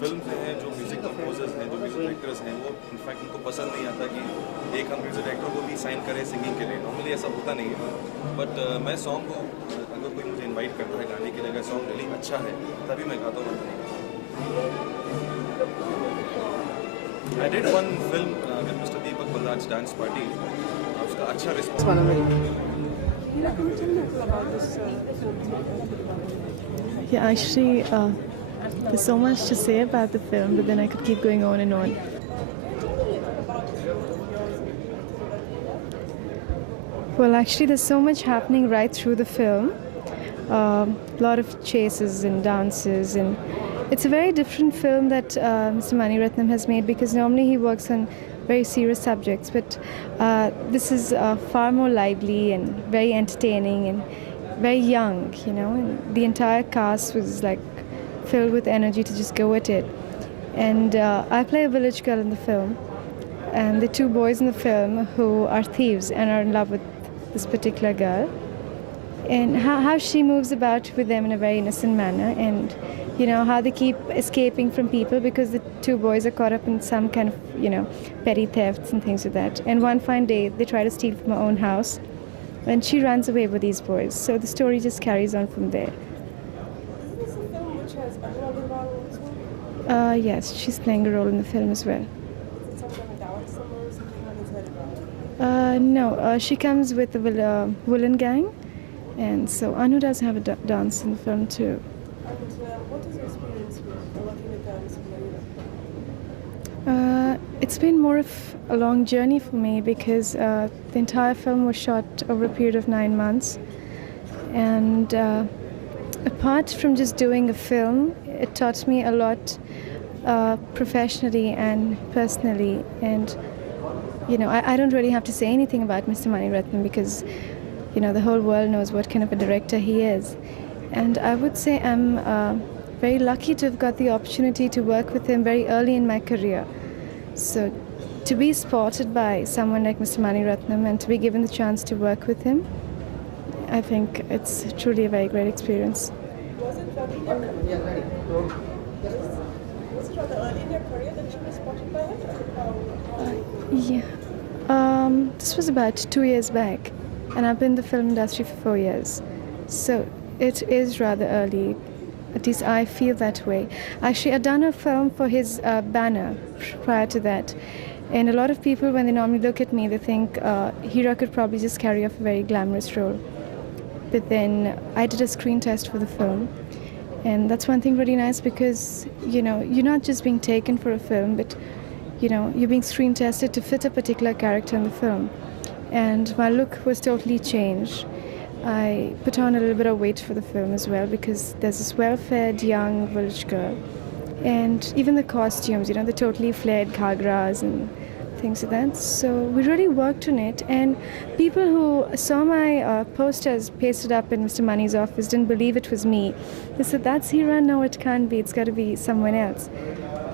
Film हैं, जो music composers हैं, जो म्यूज़िक डायरेक्टर्स हैं, वो इनफैक्ट उनको पसंद नहीं आता कि एक हम म्यूज़िक डायरेक्टर को भी साइन करें सिंगिंग के लिए। नॉर्मली ऐसा होता नहीं है, बट मैं सॉन्ग को अगर कोई मुझे इन्वाइट करता है गाने के लिए, अगर सॉन्ग रियली अच्छा है तभी मैं गाता हूँ। I did one film with mister Deepak Balraj, dance party. उसका अच्छा response. Yeah, actually, there's so much to say about the film, but then I could keep going on and on. Well, actually, there's so much happening right through the film. A lot of chases and dances, and it's a very different film that Mr. Mani Ratnam has made, because normally he works on very serious subjects, but this is far more lively and very entertaining and very young, you know, and the entire cast was like filled with energy to just go at it. And I play a village girl in the film, and the two boys in the film who are thieves and are in love with this particular girl, and how she moves about with them in a very innocent manner, and you know how they keep escaping from people because the two boys are caught up in some kind of, you know, petty thefts and things like that. And one fine day they try to steal from her own house, and she runs away with these boys. So the story just carries on from there. Is this a film which has Aggarwal as well? Yes, she's playing a role in the film as well. Is it some kind of Davar summer or something? What is that about? No, she comes with the Woolen gang, and so Anu does have a dance in the film too. And what is your experience with working with Mr. Mani Ratnam? It's been more of a long journey for me, because the entire film was shot over a period of 9 months, and apart from just doing a film, it taught me a lot professionally and personally. And you know, I don't really have to say anything about Mr. Mani Ratnam, because you know the whole world knows what kind of a director he is. And I would say I'm very lucky to have got the opportunity to work with him very early in my career. So to be spotted by someone like Mr. Mani Ratnam and to be given the chance to work with him, I think it's truly a very great experience. Was it rather early in your career that you were spotted by him? Yeah. This was about 2 years back, and I've been in the film industry for 4 years. So it is rather early. At least I feel that way. Actually, I've done a film for his banner prior to that. And a lot of people, when they normally look at me, they think Heera could probably just carry off a very glamorous role. But then I did a screen test for the film. And that's one thing really nice, because, you know, you're not just being taken for a film, but, you know, you're being screen tested to fit a particular character in the film. And my look was totally changed. I put on a little bit of weight for the film as well, because there's this well-fed young village girl, and even the costumes, you know, the totally flared ghagras and things like that. So we really worked on it, and people who saw my posters pasted up in Mr. Mani's office didn't believe it was me. They said, "That's Heera." No, it can't be. It's got to be someone else,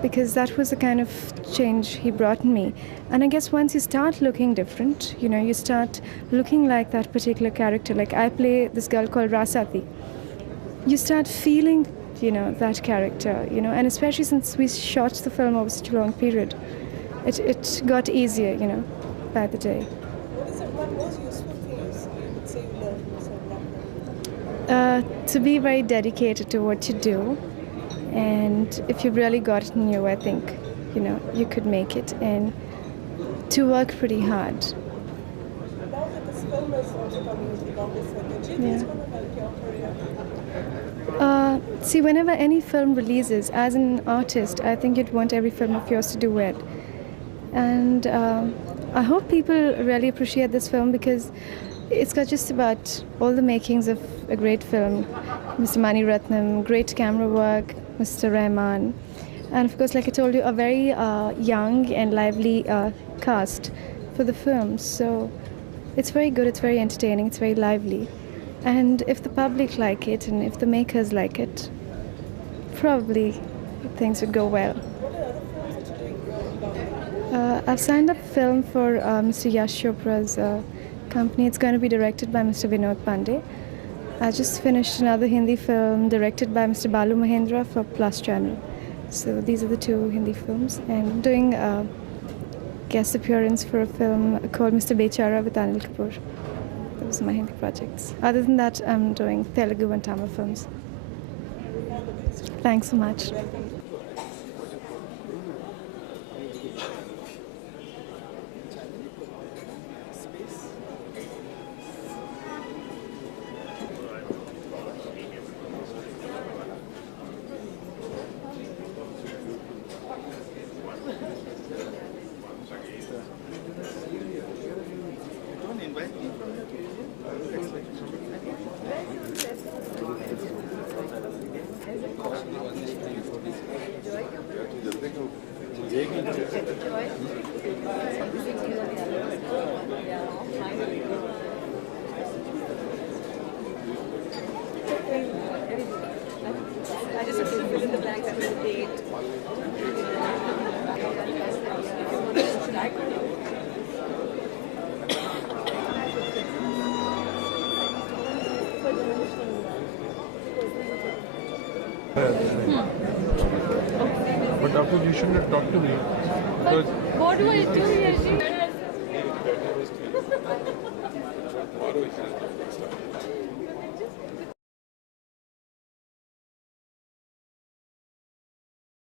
because that was the kind of change he brought in me. And I guess once you start looking different, you know, you start looking like that particular character. Like I play this girl called Rasati. You start feeling, you know, that character, you know, and especially since we shot the film over such a long period, it got easier, you know, by the day. What is it? What most useful things you would say you learned from Mr. Ratnam? To be very dedicated to what you do. And if you've really got it in you, I think, you know, you could make it, and to work pretty hard. Now that this film is also coming into the box office, do you think it's going to help your career? See, whenever any film releases, as an artist, I think you'd want every film of yours to do well. And I hope people really appreciate this film, because it's got just about all the makings of a great film. Mr. Mani Ratnam, great camera work, Mr. Rahman, and of course, like I told you, a very young and lively cast for the film. So it's very good, it's very entertaining, it's very lively. And if the public like it, and if the makers like it, probably things would go well. What are other films that you're doing? I've signed up a film for Mr. Yash Chopra's company. It's going to be directed by Mr. Vinod Pandey. I just finished another Hindi film directed by Mr. Balu Mahendra for Plus Channel. So these are the two Hindi films, and I'm doing a guest appearance for a film called Mr. Bechara with Anil Kapoor. Those are my Hindi projects. Other than that, I'm doing Telugu and Tamil films. Thanks so much. But after you shouldn't have talked to me. Because What do I do, Yash?